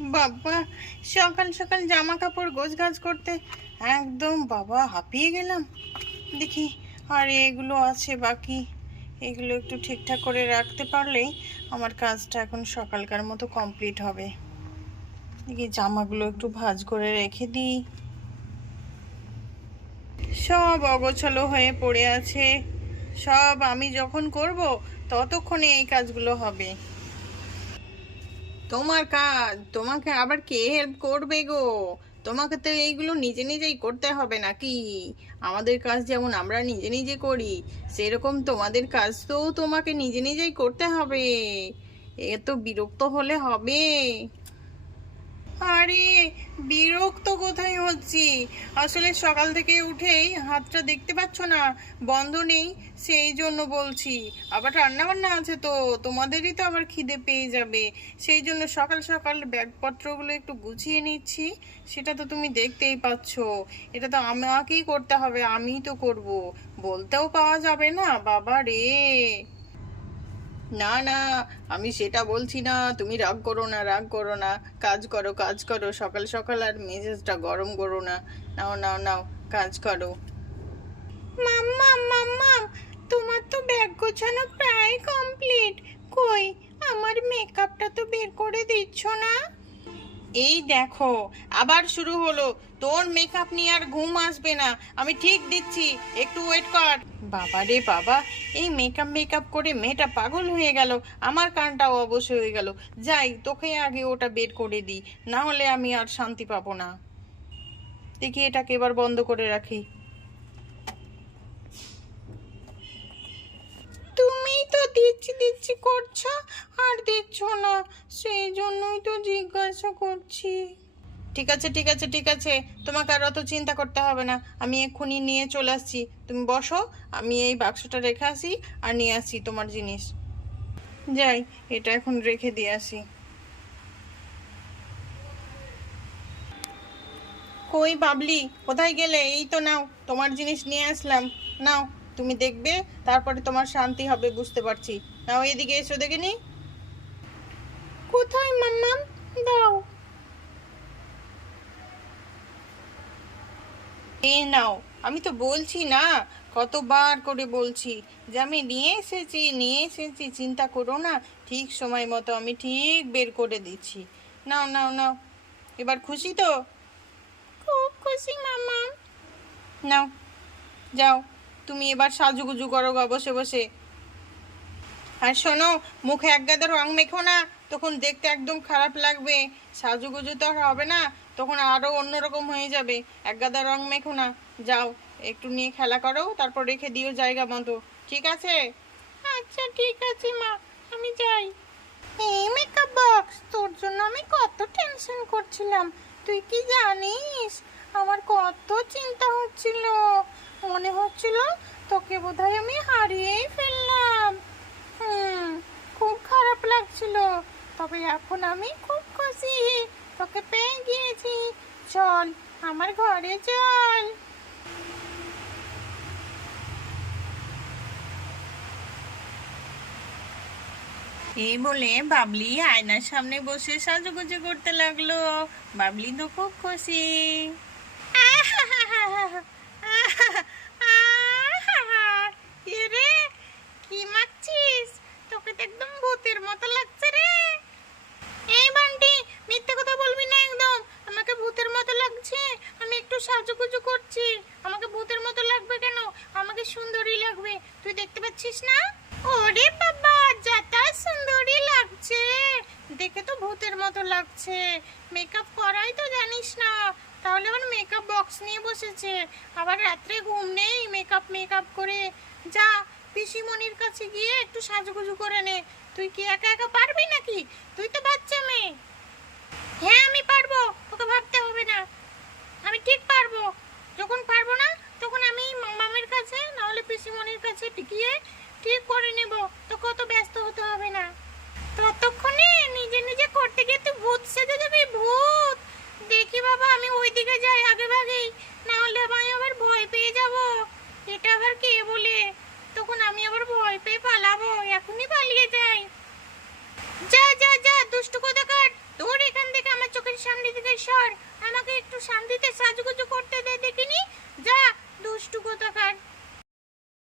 বাবা, সকাল সকাল জামা কাপড় গোছগাছ করতে একদম বাবা হাঁপিয়ে গেলাম। দেখি আর এগুলো আছে বাকি, এগুলো একটু ঠিকঠাক করে রাখতে পারলেই আমার কাজটা এখন সকালকার মতো কমপ্লিট হবে। দেখি জামাগুলো একটু ভাঁজ করে রেখে দিই। সব অগোছালো হয়ে পড়ে আছে, সব আমি যখন করব ততক্ষণে এই কাজগুলো হবে। তোমার কাজ, তোমাকে আবার কে হেল্প করবে গো? তোমাকে তো এইগুলো নিজে নিজেই করতে হবে নাকি? আমাদের কাজ যেমন আমরা নিজে নিজে করি, সেরকম তোমাদের কাজ তো তোমাকে নিজে নিজেই করতে হবে। এত বিরক্ত হলে হবে? আরে, বিরক্ত কোথায় হচ্ছি? আসলে সকাল থেকে উঠেই হাতটা দেখতে পাচ্ছ না, বন্ধ নেই, সেই জন্য বলছি। আবার রান্না বান্না আছে তো, তোমাদেরই তো আবার খিদে পেয়ে যাবে, সেই জন্য সকাল সকাল ব্যাগপত্রগুলো একটু গুছিয়ে নিচ্ছি। সেটা তো তুমি দেখতেই পাচ্ছ। এটা তো আমাকেই করতে হবে, আমিই তো করব, বলতেও পাওয়া যাবে না বাবা রে। না না, আমি সেটা বলছি না, তুমি রাগ করো না, রাগ করো না। কাজ করো, কাজ করো, সকাল সকাল আর মেজাজটা গরম করো না। নাও নাও নাও, কাজ করো। মাম্মা মাম্মা, তোমার তো ব্যাগ গোছানো প্রায় কমপ্লিট। কই, আমার মেকআপটা তো বের করে দিচ্ছ না? এই দেখো, আবার শুরু হলো। তোর মেকআপ নিয়ে আর ঘুম আসবে না, আমি ঠিক দিচ্ছি, একটু ওয়েট কর। বাবা রে বাবা, এই মেকআপ মেকআপ করে মেয়েটা পাগল হয়ে গেল, আমার কানটাও অবশ হয়ে গেল। যাই, তোকে আগে ওটা বের করে দিই, না হলে আমি আর শান্তি পাবো না। দেখি এটাকে এবার বন্ধ করে রাখি। তুমি তো দিচ্ছি দিচ্ছি করছো, আর দিচ্ছ না, সেই জন্যই তো জিজ্ঞাসা করছি। ঠিক আছে ঠিক আছে ঠিক আছে, তোমাকে আর অত চিন্তা করতে হবে না, আমি এক্ষুনি নিয়ে চলে আসছি। তুমি বসো, আমি এই বাক্সটা রেখে আসি আর নিয়ে আসি তোমার জিনিস। যাই, এটা এখন রেখে দিয়ে আসি। কই বাবলি, কোথায় গেলে? এই তো নাও, তোমার জিনিস নিয়ে আসলাম। নাও, তুমি দেখবে, তারপরে তোমার শান্তি হবে, বুঝতে পারছি। নাও, এদিকে এসো দেখিনি। কোথায় মাম্মাম? দাও। এ নাও। আমি তো বলছি না, কতবার করে বলছি যে আমি নিয়ে এসেছি, নিয়ে এসেছি, চিন্তা করো না, ঠিক সময় মতো আমি ঠিক বের করে দিচ্ছি। নাও নাও নাও, এবার খুশি তো? খুব খুশি মামা। নাও, যাও, তুমি এবার সাজুগুজু করো গা বসে বসে। আর শোনো, মুখে এক গাদা রং মেখো না, তখন দেখতে একদম খারাপ লাগবে। সাজুগুজু তো আর হবে না, তখন আরো অন্যরকম হয়ে যাবে। এক গাদা রং মেখো না। যাও, একটু নিয়ে খেলা করো, তারপর রেখে দিও জায়গা মতো, ঠিক আছে? আচ্ছা ঠিক আছে মা, আমি যাই। এই মেকআপ বক্স, তোর জন্য আমি কত টেনশন করছিলাম, তুই কি জানিস? আমার কত চিন্তা হচ্ছিল, মনে হচ্ছিল তোকে বোধহয় আমি হারিয়েই ফেললাম। হুম, খুব খারাপ লাগছিল, তবে এখন আমি খুব খুশি, তোকে পেয়ে গিয়েছি। চল, আমার ঘরে চল। এই বলে বাবলি আয়নার সামনে বসে সাজুগুজু করতে লাগলো। বাবলি তো খুব খুশি। এরে, কি মাখছিস? তোকে তো একদম ভূতের মতো লাগছে রে। এই বান্টি, মিথ্যে কথা বলবি না একদম। আমাকে ভূতের মতো লাগছে, আমি একটু সাজুগুজু করছি। আমাকে ভূতের মতো লাগবে কেন? আমাকে সুন্দরী লাগবে, তুই দেখতে পাচ্ছিস না? ওরে বাবা, যাতা সুন্দরী লাগছে, দেখে তো ভূতের মতো লাগছে। মেকআপ করাই তো জানিস না, তাহলে আবার মেকআপ বক্স নিয়ে বসেছে। আবার রাত্রে ঘুম নেই, মেকআপ মেকআপ করে। যা, পিসিমণির কাছে গিয়ে একটু সাজুগুজু করে নে। তুই কি একা একা পারবি নাকি? তুই তো বাচ্চা মেয়ে। হ্যাঁ আমি পারবো, তোকে ভাবতে হবে না, আমি ঠিক পারবো। যখন পারবো না, তখন আমি মামামের কাছে না হলে পিসিমণির কাছে গিয়ে ঠিক করে নেব, তোকে অত ব্যস্ত হতে হবে না। ততক্ষণে নিজে নিজে করতে গিয়ে তুই ভূত সেজে যাবি, ভূত। দেখি বাবা, আমি ওইদিকে যাই আগে ভাগেই, না হলে আমি আবার ভয় পেয়ে যাব। এটা আবার কে বলে, তখন আমি আবার ভয় পেয়ে পালাবো, এখনই পালিয়ে যাই। যা যা যা, দুষ্টু কোথাকার, দূর এখান থেকে, আমার এদিকে সর, আমাকে একটু শান্তিতে সাজুগুজু করতে দে দেখিনি। যা দুষ্টু কোথাকার।